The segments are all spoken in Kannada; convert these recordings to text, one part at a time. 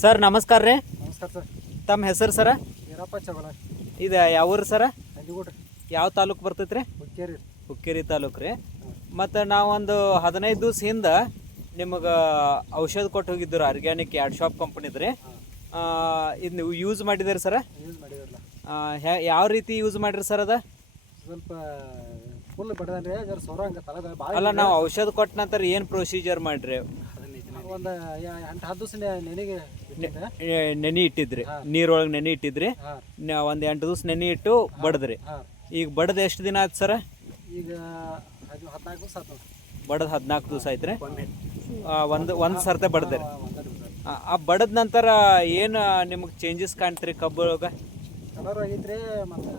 ಸರ್ ನಮಸ್ಕಾರ ರೀ. ನಮಸ್ಕಾರ ಸರ್. ತಮ್ಮ ಹೆಸರು ಸರ? ವೀರಪ್ಪ ಚವಳ. ಇದು ಯಾವ ಊರು ಸರ? ನಂದಿಗೂಡ್ರಿ. ಯಾವ ತಾಲೂಕು ಬರ್ತೈತೆ ರೀ? ಹುಕ್ಕೇರಿ. ಹುಕ್ಕೇರಿ ತಾಲೂಕು ರೀ. ಮತ್ತು ನಾವೊಂದು 15 ದಿವಸ ಹಿಂದೆ ನಿಮಗೆ ಔಷಧ ಕೊಟ್ಟು ಹೋಗಿದ್ದರು, ಆರ್ಗ್ಯಾನಿಕ್ ಆ್ಯಡ್ ಶಾಪ್ ಕಂಪ್ನಿದು ರೀ. ಇದು ನೀವು ಯೂಸ್ ಮಾಡಿದ್ದೀರಿ ಸರ? ಯೂಸ್ ಮಾಡಿರಲ್ಲ. ಯಾವ ರೀತಿ ಯೂಸ್ ಮಾಡಿರಿ ಸರ್ ಅದ? ಸ್ವಲ್ಪ ಫುಲ್ ಬಡದನ್ರಿ, ಜರ ಸೋರ ಹಂಗೆ ತಲೆದ ಭಾಳ. ಅಲ್ಲ, ನಾವು ಔಷಧ ಕೊಟ್ಟ ನಂತರ ಏನು ಪ್ರೊಸೀಜರ್ ಮಾಡಿರಿ? ಒಂದು 8-10 ದಿವಸ ನೆನೆಗೆ ನೆನೆ ಇಟ್ಟಿದ್ರಿ, ನೀರೊಳಗೆ ನೆನೆ ಇಟ್ಟಿದ್ರಿ. ಒಂದು 8 ದಿವಸ ನೆನೆ ಇಟ್ಟು ಬಡದ್ರಿ. ಈಗ ಬಡದು ಎಷ್ಟು ದಿನ ಆಯ್ತು ಸರ? ಈಗ 14 ದಿವಸ ಆಯ್ತು. ಬಡದು 14 ದಿವಸ ಆಯ್ತು ರೀ. ಒಂದು ಸರ್ತೆ ಬಡ್ದ್ರಿ. ಆ ಬಡದ ನಂತರ ಏನು ನಿಮಗೆ ಚೇಂಜಸ್ ಕಾಣ್ತೀರಿ ಕಬ್ಬೊಳಗೆ? ಕಲರ್ ಆಗೈತ್ರಿ, ಮತ್ತು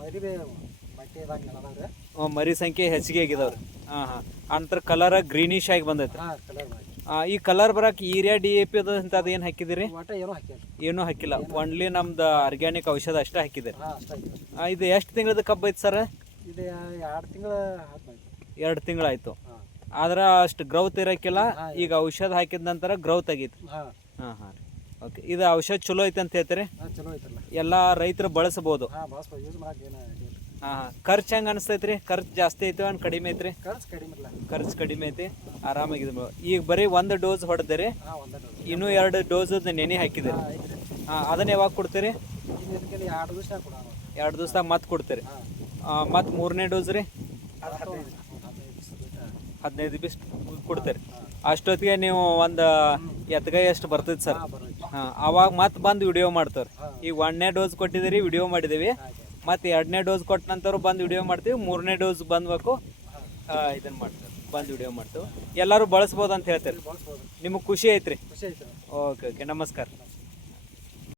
ಮರಿ ಬಟ್ಟೆ ಇದಂಗೆ ಅದಾವ್ರಿ. ಮರಿ ಸಂಖ್ಯೆ ಹೆಚ್ಚಿಗೆ ಆಗಿದಾವ್ರಿ. ಅಂತರ ಕಲರ್ ಗ್ರೀನಿಶ್ ಆಗಿ ಬಂದೈತೆ. ಈ ಕಲರ್ ಬರಕ್ಕೆ ಯೂರಿಯಾ DAP ಅದು ಇಂಥದ್ದು ಏನು ಹಾಕಿದಿರಿ? ಏನೂ ಹಾಕಿಲ್ಲ, ಒನ್ಲಿ ನಮ್ದು ಆರ್ಗ್ಯಾನಿಕ್ ಔಷಧ ಅಷ್ಟೇ ಹಾಕಿದಿರಿ. ಇದು ಎಷ್ಟು ತಿಂಗಳದ ಕಬ್ಬು ಐತೆ ಸರ್? ಇದು 2 ತಿಂಗಳು. 2 ತಿಂಗಳಾಯ್ತು. ಆದ್ರೆ ಅಷ್ಟು ಗ್ರೌತ್ ಇರೋಕ್ಕಿಲ್ಲ. ಈಗ ಔಷಧ ಹಾಕಿದ ನಂತರ ಗ್ರೌತ್ ಆಗೈತಿ. ಹಾಂ. ಓಕೆ, ಇದು ಔಷಧ ಚಲೋ ಐತೆ ಅಂತ ಹೇಳ್ತೀರಿ? ಚಲೋ ಐತಲ್ಲ, ಎಲ್ಲ ರೈತರು ಬಳಸ್ಬೋದು. ಖರ್ಚು ಹೆಂಗೆ ಅನಿಸ್ತೈತ್ರಿ? ಖರ್ಚು ಜಾಸ್ತಿ ಐತೆ ಕಡಿಮೆ ಐತ್ರಿ? ಖರ್ಚು ಕಡಿಮೆ ಐತಿ, ಆರಾಮಾಗಿದೆ. ಈಗ ಬರೀ 1 ಡೋಸ್ ಹೊಡೆದಿರಿ, ಇನ್ನೂ 2 ಡೋಸ್ ನೆನೆ ಹಾಕಿದಿರಿ. ಅದನ್ನ ಯಾವಾಗ ಕೊಡ್ತೀರಿ? 2 ದಿವಸದಾಗ ಮತ್ತೆ ಕೊಡ್ತೀರಿ. ಮತ್ತು 3ನೇ ಡೋಸ್ ರೀ? 15 ದಿವಸ ಕೊಡ್ತೀರಿ. ಅಷ್ಟೊತ್ತಿಗೆ ನೀವು ಒಂದು ಎತ್ಗಾಯಿ ಎಷ್ಟು ಬರ್ತೈತೆ ಸರ್? ಅವಾಗ ಮತ್ತೆ ಬಂದು ವಿಡಿಯೋ ಮಾಡ್ತಾರೆ. ಈಗ 1ನೇ ಡೋಸ್ ಕೊಟ್ಟಿದ್ದೀರಿ, ವಿಡಿಯೋ ಮಾಡಿದ್ದೀವಿ. ಮತ್ತು 2ನೇ ಡೋಸ್ ಕೊಟ್ಟ ನಂತರ ಬಂದು ವಿಡಿಯೋ ಮಾಡ್ತೀವಿ. 3ನೇ ಡೋಸ್ ಬಂದ್ಬೇಕು, ಇದನ್ನು ಮಾಡ್ತೀವಿ, ಬಂದು ವಿಡಿಯೋ ಮಾಡ್ತೀವಿ. ಎಲ್ಲರೂ ಬಳಸ್ಬೋದು ಅಂತ ಹೇಳ್ತಾರೆ. ನಿಮಗೆ ಖುಷಿ ಐತ್ರಿ? ಓಕೆ, ನಮಸ್ಕಾರ.